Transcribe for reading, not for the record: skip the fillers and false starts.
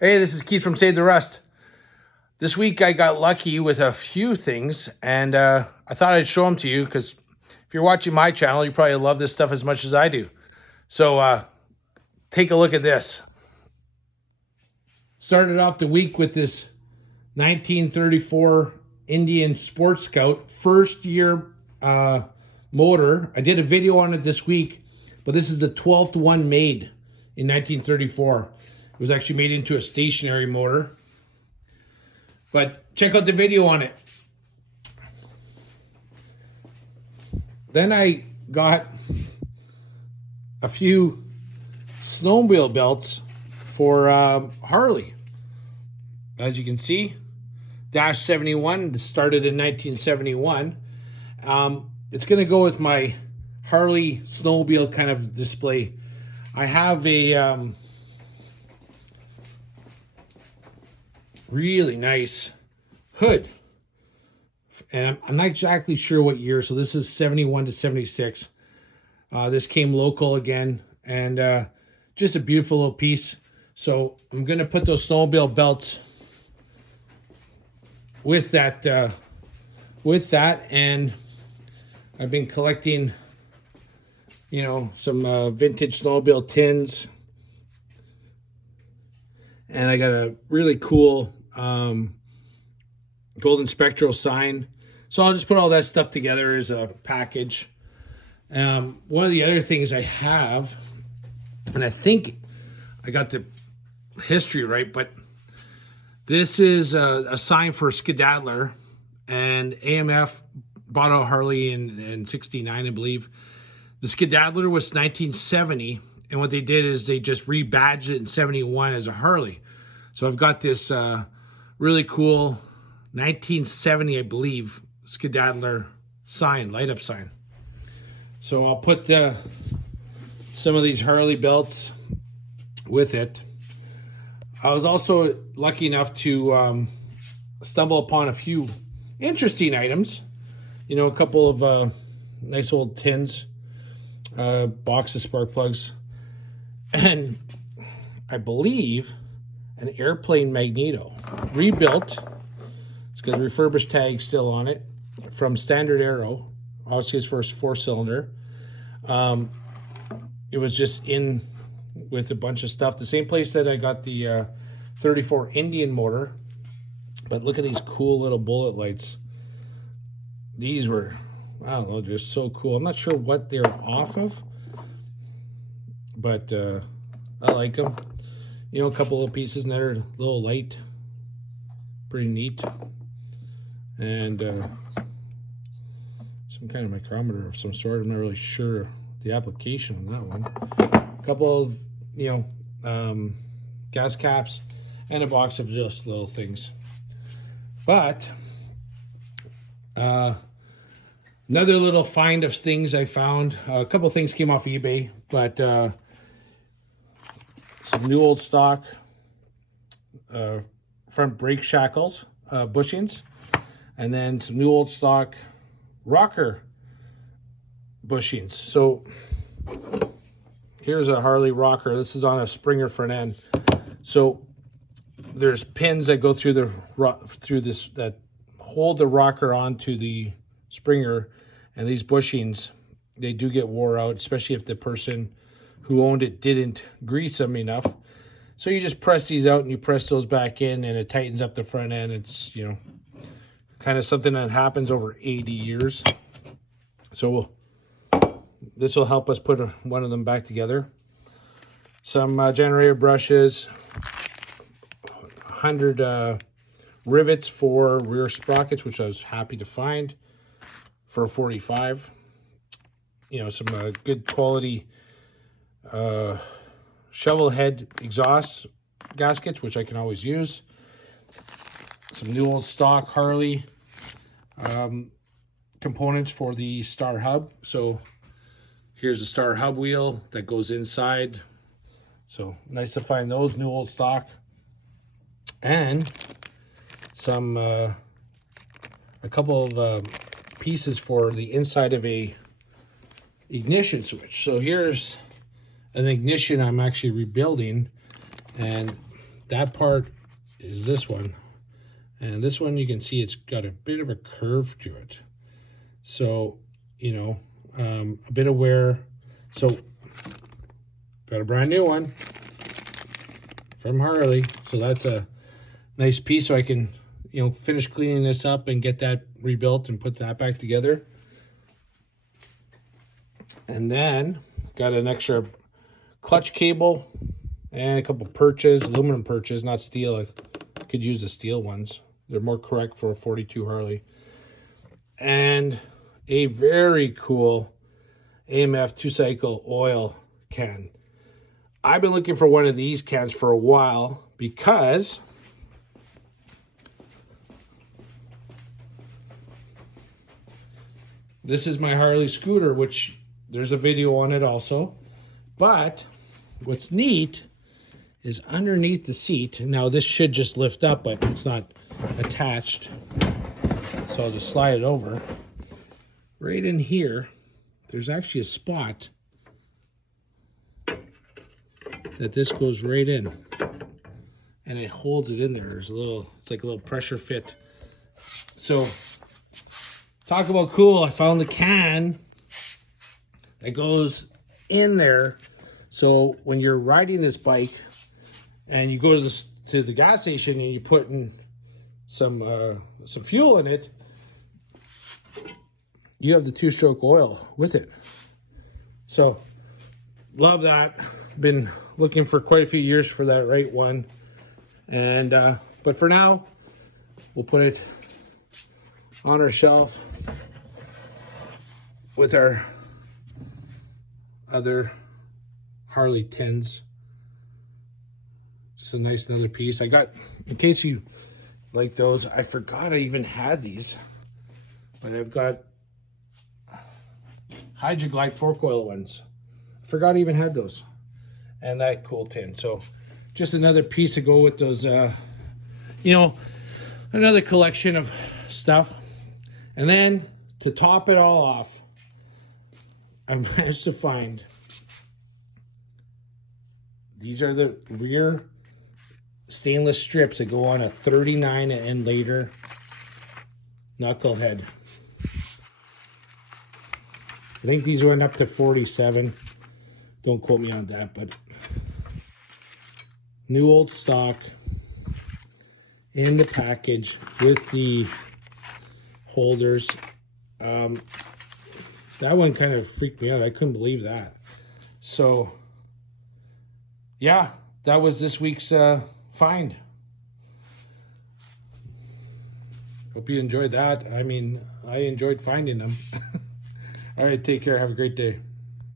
Hey, this is Keith from Save the Rust. This week I got lucky with a few things, and I thought I'd show them to you because if you're watching my channel, you probably love this stuff as much as I do. So take a look at this. Started off the week with this 1934 Indian Sports Scout first year motor. I did a video on it this week, but this is the 12th one made in 1934. It was actually made into a stationary motor. But check out the video on it. Then I got a few snowmobile belts for Harley. As you can see, Dash 71, this started in 1971. It's going to go with my Harley snowmobile kind of display. I have a really nice hood, and I'm not exactly sure what year, so this is 71 to 76. This came local again, and just a beautiful little piece. So I'm going to put those snowmobile belts with that, and I've been collecting, some vintage snowmobile tins, and I got a really cool golden spectral sign. So I'll just put all that stuff together as a package. One of the other things I have, and I think I got the history right, but this is a sign for Skedaddler, and AMF bought a Harley in 69, I believe. The Skedaddler was 1970, and what they did is they just rebadged it in 71 as a Harley. So I've got this really cool 1970, I believe, Skedaddler sign, light up sign. So I'll put some of these Harley belts with it. I was also lucky enough to stumble upon a few interesting items. A couple of nice old tins, box of spark plugs, and I believe an airplane magneto, rebuilt. It's got a refurbished tag still on it from Standard Aero. Obviously, his first 4-cylinder. It was just in with a bunch of stuff. The same place that I got the 34 Indian motor. But look at these cool little bullet lights. These were, I don't know, just so cool. I'm not sure what they're off of, but I like them. A couple of pieces and they're a little light. Pretty neat. And some kind of micrometer of some sort. I'm not really sure the application on that one. A couple of, gas caps and a box of just little things. But another little find of things I found. A couple of things came off eBay, but some new Old Stock front brake shackles, bushings, and then some new Old Stock rocker bushings. So here's a Harley rocker. This is on a Springer front end. So there's pins that go through this that hold the rocker onto the Springer, and these bushings, they do get wore out, especially if the person who owned it didn't grease them enough. So you just press these out and you press those back in, and it tightens up the front end. It's kind of something that happens over 80 years. So this will help us put one of them back together. Some generator brushes, 100 rivets for rear sprockets, which I was happy to find for $45. Some good quality shovel head exhaust gaskets, which I can always use. Some new Old Stock Harley components for the star hub. So here's a star hub wheel that goes inside. So nice to find those, new Old Stock. And some a couple of pieces for the inside of a ignition switch. So here's an ignition I'm actually rebuilding, and that part is this one. And this one, you can see it's got a bit of a curve to it. So, you know, a bit of wear. So, got a brand new one from Harley. So that's a nice piece. So I can, you know, finish cleaning this up and get that rebuilt and put that back together. And then got an extra clutch cable and a couple perches, aluminum perches, not steel. I could use the steel ones. They're more correct for a 42 Harley. And a very cool AMF 2-cycle oil can. I've been looking for one of these cans for a while because this is my Harley scooter, which there's a video on it also. But what's neat is underneath the seat. Now this should just lift up, but it's not attached. So I'll just slide it over. Right in here, there's actually a spot that this goes right in. And it holds it in there. There's a little, it's like a little pressure fit. So, talk about cool. I found the can that goes in there. So when you're riding this bike and you go to the gas station and you put in some fuel in it, you have the 2-stroke oil with it. So love that. Been looking for quite a few years for that right one. And but for now, we'll put it on our shelf with our other Harley tins. Just a nice another piece. I got, in case you like those, I forgot I even had these, but I've got Hydroglide fork oil ones. I forgot I even had those. And that cool tin. So just another piece to go with those, you know, another collection of stuff. And then to top it all off, I managed to find, these are the rear stainless strips that go on a 39 and later knucklehead. I think these went up to 47. Don't quote me on that, but new old stock in the package with the holders. That one kind of freaked me out. I couldn't believe that. So yeah, that was this week's find. Hope you enjoyed that. I mean, I enjoyed finding them. All right, take care. Have a great day.